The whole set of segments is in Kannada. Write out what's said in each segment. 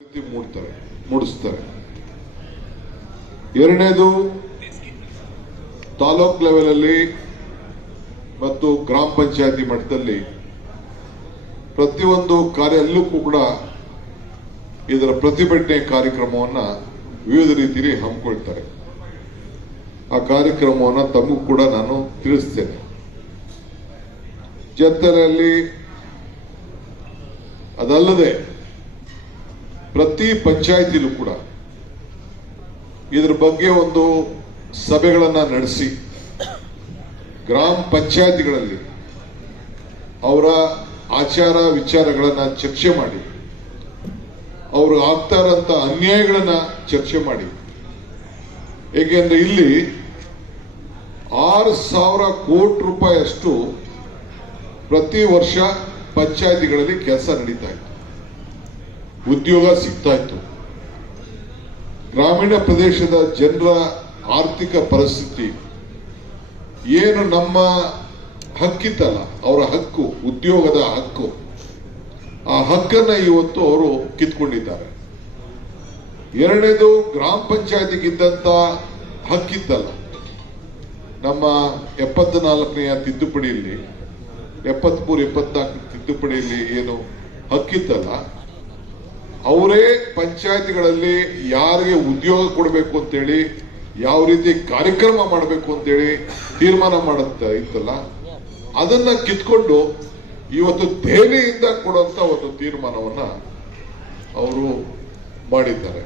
ಮೂಡ್ತಾರೆ, ಮೂಡಿಸ್ತಾರೆ. ಎರಡನೇದು ತಾಲೂಕ್ ಲೆವೆಲಲ್ಲಿ ಮತ್ತು ಗ್ರಾಮ ಪಂಚಾಯತಿ ಮಟ್ಟದಲ್ಲಿ ಪ್ರತಿಯೊಂದು ಕಾರ್ಯಲ್ಲೂ ಕೂಡ ಇದರ ಪ್ರತಿಭಟನೆ ಕಾರ್ಯಕ್ರಮವನ್ನ ವಿವಿಧ ರೀತಿಯಲ್ಲಿ ಹಮ್ಮಿಕೊಳ್ತಾರೆ. ಆ ಕಾರ್ಯಕ್ರಮವನ್ನು ತಮಗೂ ಕೂಡ ನಾನು ತಿಳಿಸ್ತೇನೆ. ಜೊತೆಯಲ್ಲಿ ಅದಲ್ಲದೆ ಪ್ರತಿ ಪಂಚಾಯಿತಿಲೂ ಕೂಡ ಇದ್ರ ಬಗ್ಗೆ ಒಂದು ಸಭೆಗಳನ್ನ ನಡೆಸಿ ಗ್ರಾಮ ಪಂಚಾಯತಿಗಳಲ್ಲಿ ಅವರ ಆಚಾರ ವಿಚಾರಗಳನ್ನ ಚರ್ಚೆ ಮಾಡಿ, ಅವರು ಆಗ್ತಾ ಇರೋಂಥ ಅನ್ಯಾಯಗಳನ್ನ ಚರ್ಚೆ ಮಾಡಿ. ಏಕೆಂದ್ರೆ ಇಲ್ಲಿ ಆರು ಸಾವಿರ ಕೋಟಿ ರೂಪಾಯಿ ಅಷ್ಟು ಪ್ರತಿ ವರ್ಷ ಪಂಚಾಯತಿಗಳಲ್ಲಿ ಕೆಲಸ ನಡೀತಾ ಇತ್ತು. ಉದ್ಯೋಗ ಸಿಗ್ತಾ ಇತ್ತು. ಗ್ರಾಮೀಣ ಪ್ರದೇಶದ ಜನರ ಆರ್ಥಿಕ ಪರಿಸ್ಥಿತಿ ಏನು ನಮ್ಮ ಹಕ್ಕಿತ್ತಲ್ಲ, ಅವರ ಹಕ್ಕು, ಉದ್ಯೋಗದ ಹಕ್ಕು. ಆ ಹಕ್ಕನ್ನ ಇವತ್ತು ಅವರು ಕಿತ್ಕೊಂಡಿದ್ದಾರೆ. ಎರಡನೇದು, ಗ್ರಾಮ ಪಂಚಾಯತಿಗಿದ್ದಂತ ಹಕ್ಕಿತ್ತಲ್ಲ. ನಮ್ಮ ಎಪ್ಪತ್ನಾಲ್ಕನೆಯ ತಿದ್ದುಪಡಿಯಲ್ಲಿ, ಎಪ್ಪತ್ಮೂರು, ಎಪ್ಪತ್ನಾಲ್ಕು ತಿದ್ದುಪಡಿಯಲ್ಲಿ ಏನು ಹಕ್ಕಿತ್ತಲ್ಲ ಅವರೇ ಪಂಚಾಯತಿಗಳಲ್ಲಿ ಯಾರಿಗೆ ಉದ್ಯೋಗ ಕೊಡಬೇಕು ಅಂತೇಳಿ, ಯಾವ ರೀತಿ ಕಾರ್ಯಕ್ರಮ ಮಾಡಬೇಕು ಅಂತೇಳಿ ತೀರ್ಮಾನ ಮಾಡುತ್ತಾ ಇತ್ತಲ್ಲ, ಅದನ್ನ ಕಿತ್ಕೊಂಡು ಇವತ್ತು ದೆಹಲಿಯಿಂದ ಕೊಡುವಂತ ಒಂದು ತೀರ್ಮಾನವನ್ನ ಅವರು ಮಾಡಿದ್ದಾರೆ.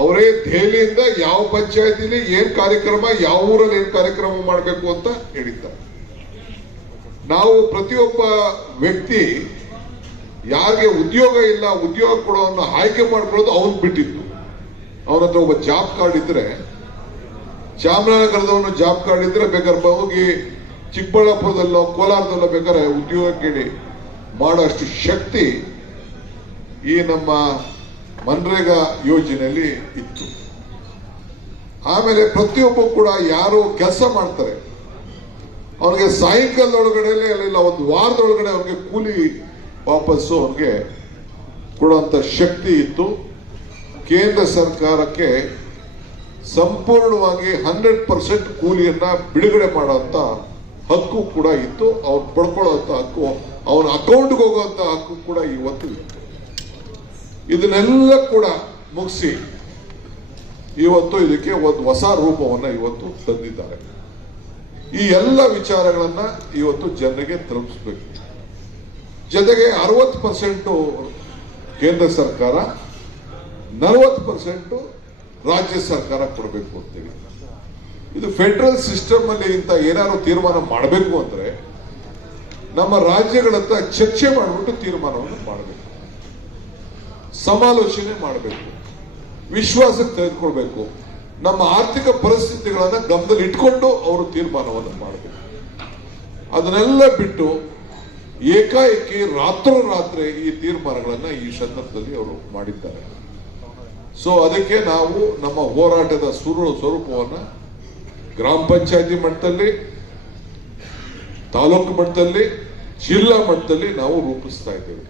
ಅವರೇ ದೆಹಲಿಯಿಂದ ಯಾವ ಪಂಚಾಯತಿಲಿ ಏನ್ ಕಾರ್ಯಕ್ರಮ, ಯಾವ ಊರಲ್ಲಿ ಏನ್ ಕಾರ್ಯಕ್ರಮ ಮಾಡಬೇಕು ಅಂತ ಹೇಳಿದ್ದಾರೆ. ನಾವು ಪ್ರತಿಯೊಬ್ಬ ವ್ಯಕ್ತಿ ಯಾರಿಗೆ ಉದ್ಯೋಗ ಇಲ್ಲ, ಉದ್ಯೋಗ ಕೊಡೋನ್ನ ಆಯ್ಕೆ ಮಾಡ್ಕೊಳ್ಳೋದು ಅವನ್ ಬಿಟ್ಟಿತ್ತು ಅವನ ಹತ್ರ ಒಬ್ಬ ಜಾಬ್ ಕಾರ್ಡ್ ಇದ್ರೆ, ಚಾಮರಾಜನಗರದವನು ಜಾಬ್ ಕಾರ್ಡ್ ಇದ್ರೆ ಬೇಕಾದ್ರೆ ಹೋಗಿ ಚಿಕ್ಕಬಳ್ಳಾಪುರದಲ್ಲೋ, ಕೋಲಾರದಲ್ಲೋ ಬೇಕಾದ್ರೆ ಉದ್ಯೋಗ ಕೇಳಿ ಮಾಡೋಷ್ಟು ಶಕ್ತಿ ಈ ನಮ್ಮ ಮನ್ರೇಗಾ ಯೋಜನೆಯಲ್ಲಿ ಇತ್ತು. ಆಮೇಲೆ ಪ್ರತಿಯೊಬ್ಬ ಕೂಡ ಯಾರು ಕೆಲಸ ಮಾಡ್ತಾರೆ. ಅವನಿಗೆ ಸಾಯಂಕಾಲದೊಳಗಡೆ ಒಂದು ವಾರದೊಳಗಡೆ ಅವನಿಗೆ ಕೂಲಿ ವಾಪಸ್ಸು ಅವ್ರಿಗೆ ಕೊಡುವಂಥ ಶಕ್ತಿ ಇತ್ತು. ಕೇಂದ್ರ ಸರ್ಕಾರಕ್ಕೆ ಸಂಪೂರ್ಣವಾಗಿ ಹಂಡ್ರೆಡ್ ಪರ್ಸೆಂಟ್ ಕೂಲಿಯನ್ನ ಬಿಡುಗಡೆ ಮಾಡುವಂತ ಹಕ್ಕು ಕೂಡ ಇತ್ತು. ಅವ್ರು ಪಡ್ಕೊಳ್ಳುವಂತ ಹಕ್ಕು ಅವನ ಅಕೌಂಟ್ಗೆ ಹೋಗುವಂತ ಹಕ್ಕು ಕೂಡ ಇವತ್ತು ಇತ್ತು. ಇದನ್ನೆಲ್ಲ ಕೂಡ ಮುಗಿಸಿ ಇವತ್ತು ಇದಕ್ಕೆ ಒಂದು ಹೊಸ ರೂಪವನ್ನ ಇವತ್ತು ತಂದಿದ್ದಾರೆ. ಈ ಎಲ್ಲ ವಿಚಾರಗಳನ್ನು ಇವತ್ತು ಜನರಿಗೆ ತಲುಪಿಸ್ಬೇಕು. ಜೊತೆಗೆ ಅರವತ್ತು ಪರ್ಸೆಂಟು ಕೇಂದ್ರ ಸರ್ಕಾರ, ನಲವತ್ತು ಪರ್ಸೆಂಟು ರಾಜ್ಯ ಸರ್ಕಾರ ಕೊಡಬೇಕು ಅಂತೇಳಿ ಇದು ಫೆಡರಲ್ ಸಿಸ್ಟಮ್ ಅಲ್ಲಿ ಇಂತ ಏನಾದ್ರು ತೀರ್ಮಾನ ಮಾಡಬೇಕು ಅಂದ್ರೆ ನಮ್ಮ ರಾಜ್ಯಗಳತ್ತ ಚರ್ಚೆ ಮಾಡಿಬಿಟ್ಟು ತೀರ್ಮಾನವನ್ನು ಮಾಡಬೇಕು. ಸಮಾಲೋಚನೆ ಮಾಡಬೇಕು. ವಿಶ್ವಾಸಕ್ಕೆ ತೆಗೆದುಕೊಳ್ಬೇಕು. ನಮ್ಮ ಆರ್ಥಿಕ ಪರಿಸ್ಥಿತಿಗಳನ್ನ ಗಮನದಲ್ಲಿ ಇಟ್ಕೊಂಡು ಅವರು ತೀರ್ಮಾನವನ್ನು ಮಾಡಬೇಕು. ಅದನ್ನೆಲ್ಲ ಬಿಟ್ಟು ಏಕಾಏಕಿ ರಾತ್ರೋರಾತ್ರಿ ಈ ತೀರ್ಮಾನಗಳನ್ನ ಈ ಸಂದರ್ಭದಲ್ಲಿ ಅವರು ಮಾಡಿದ್ದಾರೆ. ಸೊ ಅದಕ್ಕೆ ನಾವು ನಮ್ಮ ಹೋರಾಟದ ಸುರು ಸ್ವರೂಪವನ್ನ ಗ್ರಾಮ ಪಂಚಾಯತಿ ಮಟ್ಟದಲ್ಲಿ, ತಾಲೂಕು ಮಟ್ಟದಲ್ಲಿ, ಜಿಲ್ಲಾ ಮಟ್ಟದಲ್ಲಿ ನಾವು ರೂಪಿಸ್ತಾ ಇದ್ದೇವೆ.